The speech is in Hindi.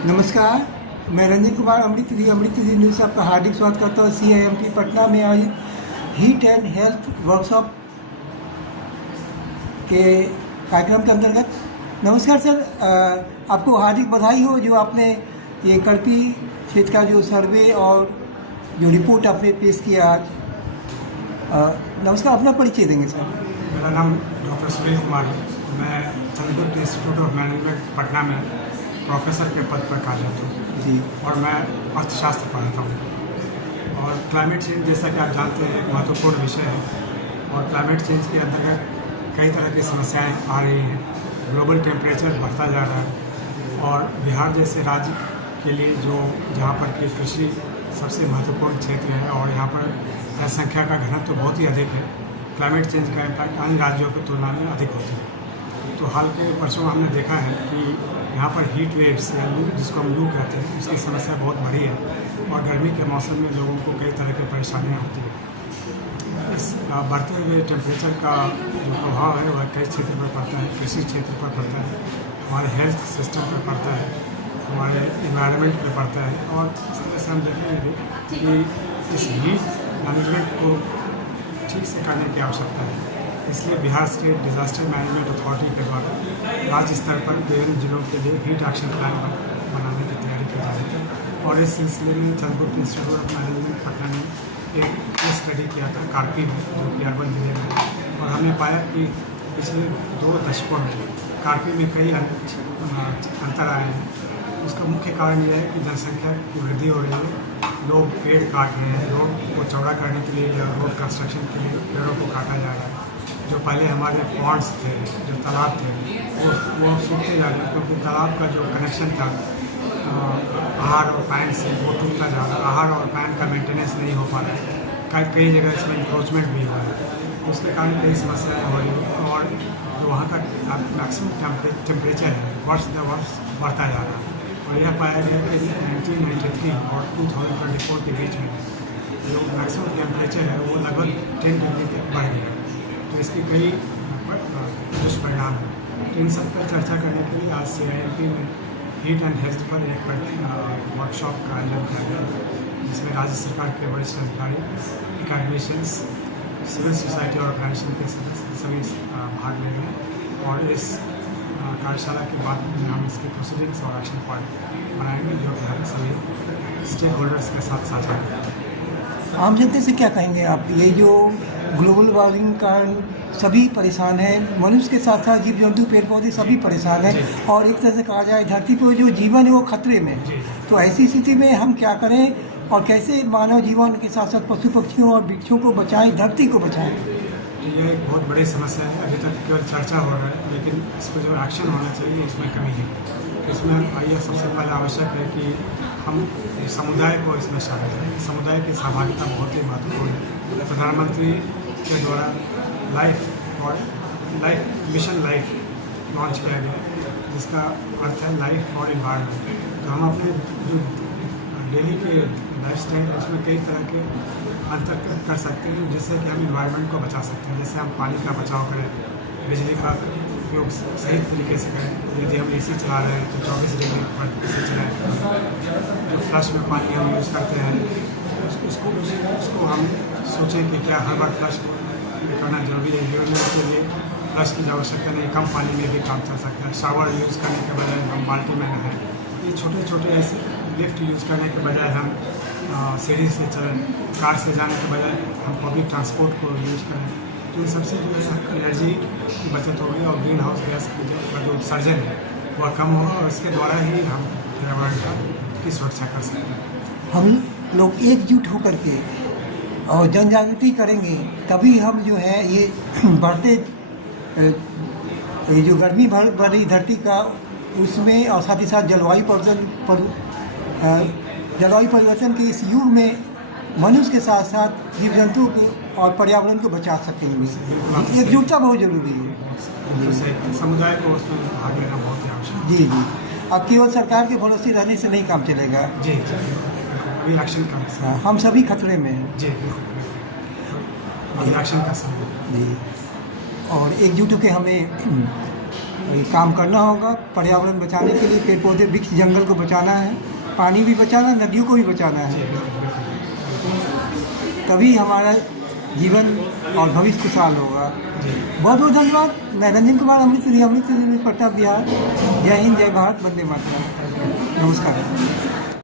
नमस्कार, मैं रंजन कुमार अमृत न्यूज़ से आपका हार्दिक स्वागत करता हूँ। CIMT पटना में आयोजित हीट एंड हेल्थ वर्कशॉप के कार्यक्रम के अंतर्गत। नमस्कार सर, आपको हार्दिक बधाई हो जो आपने ये कड़पी क्षेत्र का जो सर्वे और जो रिपोर्ट आपने पेश किया आज। नमस्कार, अपना परिचय देंगे सर। मेरा नाम डॉक्टर सुरेश कुमार है। मैं Chandragupta institute of management Patna में प्रोफेसर के पद पर कार्यरत हूँ जी। और मैं अर्थशास्त्र पढ़ाता हूँ। और क्लाइमेट चेंज, जैसा कि आप जानते हैं, एक महत्वपूर्ण विषय है और क्लाइमेट चेंज के अंतर्गत कई तरह की समस्याएं आ रही हैं। ग्लोबल टेम्परेचर बढ़ता जा रहा है और बिहार जैसे राज्य के लिए जहाँ पर कि कृषि सबसे महत्वपूर्ण क्षेत्र है और यहाँ पर जनसंख्या का घनत्व बहुत ही अधिक है, क्लाइमेट चेंज का इम्पैक्ट अन्य राज्यों की तुलना में अधिक होती है। तो हाल के वर्षों में हमने देखा है कि यहाँ पर हीट वेव्स या लू, जिसको हम लू कहते हैं, उसकी समस्या बहुत बड़ी है और गर्मी के मौसम में लोगों को कई तरह की परेशानियाँ होती हैं। इस बढ़ते हुए टेम्परेचर का जो प्रभाव है वह कई क्षेत्र पर पड़ता है, कृषि क्षेत्र पर पड़ता है, हमारे हेल्थ सिस्टम पर पड़ता है, हमारे इन्वायरमेंट पर पड़ता है। और इस तरह से हम देखेंगे कि इस हीट मैनेजमेंट को ठीक से करने की आवश्यकता है। इसलिए Bihar state disaster management authority के द्वारा राज्य स्तर पर विभिन्न जिलों के लिए हीट एक्शन प्लान बनाने की तैयारी की जा रही है। और इस सिलसिले में Chandragupta institute of management Patna ने एक केस स्टडी किया था कार्पी में, जो कि अर्बन जिले में है। और हमने पाया कि पिछले 2 दशकों में कार्पी में कई अंतर आए हैं। उसका मुख्य कारण यह है कि जनसंख्या की वृद्धि हो रही है, लोग पेड़ काट रहे हैं, रोड को चौड़ा करने के लिए या रोड कंस्ट्रक्शन के लिए पेड़ों को काटा जा रहा है। जो पहले हमारे पॉन्ड्स थे, जो तालाब थे, वो सूखते जा रहे हैं क्योंकि तालाब का जो कनेक्शन था आहार और पैन से, वो टूटता जा रहा है। आहार और पैन का मेंटेनेंस नहीं हो पा रहा है, कई जगह इसमें इंक्रोचमेंट भी हुआ है। उसके कारण कई समस्याएँ हो रही हैं और जो वहाँ का मैक्सिमम टेम्परेचर है वर्ष द वर्ष बढ़ता जा रहा है। और यह पाया गया कि 1993 और 2024 के बीच में जो मैक्सिमम टेम्परेचर है वो लगभग 10 डिग्री तक बढ़ गया है। तो इसकी कई दुष्परिणाम हैं। तो इन सब पर चर्चा करने के लिए आज CIMT में हीट एंड हेल्थ पर एक वर्कशॉप का आयोजन किया गया, जिसमें राज्य सरकार के वरिष्ठ अधिकारी, एकेडमिशियंस, सिविल सोसाइटी ऑर्गेनाइजेशन के सदस्य सभी भाग ले रहे। और इस कार्यशाला के बाद में हम इसके प्रोसीडिंग्स और एक्शन पॉइंट बनाएंगे, जो कि हम सभी स्टेक होल्डर्स के साथ साझा करेंगे। आम जनता से क्या कहेंगे आप? ये जो ग्लोबल वार्मिंग का सभी परेशान हैं, मनुष्य के साथ साथ जीव जंतु, पेड़ पौधे सभी परेशान हैं और एक तरह से कहा जाए धरती पर जो जीवन है वो खतरे में है। तो ऐसी स्थिति में हम क्या करें और कैसे मानव जीवन के साथ साथ पशु पक्षियों और वृक्षों को बचाएं, धरती को बचाएं? ये एक बहुत बड़ी समस्या है। अभी तक केवल चर्चा हो रहा है, लेकिन इस पर जो एक्शन होना चाहिए उसमें कमी है। इसमें आइए सबसे पहले आवश्यक है कि हम समुदाय को इसमें शामिल करें। समुदाय की सहभागिता बहुत ही महत्वपूर्ण है। प्रधानमंत्री के द्वारा मिशन लाइफ लॉन्च किया गया, जिसका अर्थ है लाइफ फॉर इन्वायरमेंट। तो हम अपने जो डेली के लाइफस्टाइल उसमें कई तरह के अंतर कर सकते हैं, जिससे कि हम इन्वायरमेंट को बचा सकते हैं। जैसे हम पानी का बचाव करें, बिजली का उपयोग सही तरीके से करें। यदि हम AC चला रहे हैं तो 24 डिग्री पर AC चलाएँ। जो फ्लश में पानी हम यूज़ करते हैं उसको हम सोचें कि क्या हर बार फ्लश करना जरूरी है। यूरिन के लिए फ्लश की आवश्यकता नहीं, कम पानी में भी काम चल सकता है। शावर यूज़ करने के बजाय हम बाल्टी में नहाएं। ये छोटे छोटे ऐसे लिफ्ट यूज़ करने के बजाय हम सीढ़ी से चलें, कार से जाने के बजाय हम पब्लिक ट्रांसपोर्ट को यूज़ करें। तो इन सबसे जो है एनर्जी की बचत होगी और ग्रीन हाउस गैस का जो उत्सर्जन है वह कम होगा और इसके द्वारा ही हम पर्यावरण की सुरक्षा कर सकते हैं। हम लोग एकजुट होकर के और जन जागृति करेंगे, तभी हम जो है ये बढ़ते जो गर्मी बढ़ रही धरती का उसमें और साथ ही साथ जलवायु परिवर्तन के इस युग में मनुष्य के साथ साथ जीव जंतु को और पर्यावरण को बचा सकेंगे। एकजुटता बहुत जरूरी है। समुदाय को उसमें भाग लेना बहुत ही आवश्यक है। जी जी, अब केवल सरकार के भरोसे रहने से नहीं काम चलेगा। जी अभी एक्शन का हम सभी खतरे में हैं। जी अभी एक्शन का समय जी, और एकजुट होकर हमें ये काम करना होगा। पर्यावरण बचाने के लिए पेड़ पौधे, वृक्ष, जंगल को बचाना है, पानी भी बचाना, नदियों को भी बचाना है, तभी हमारा जीवन और भविष्य खुशहाल होगा। बहुत बहुत धन्यवाद। मैं रंजन कुमार, अमृतसर प्रताप बिहार। जय हिंद, जय भारत, वंदे मातरम। नमस्कार।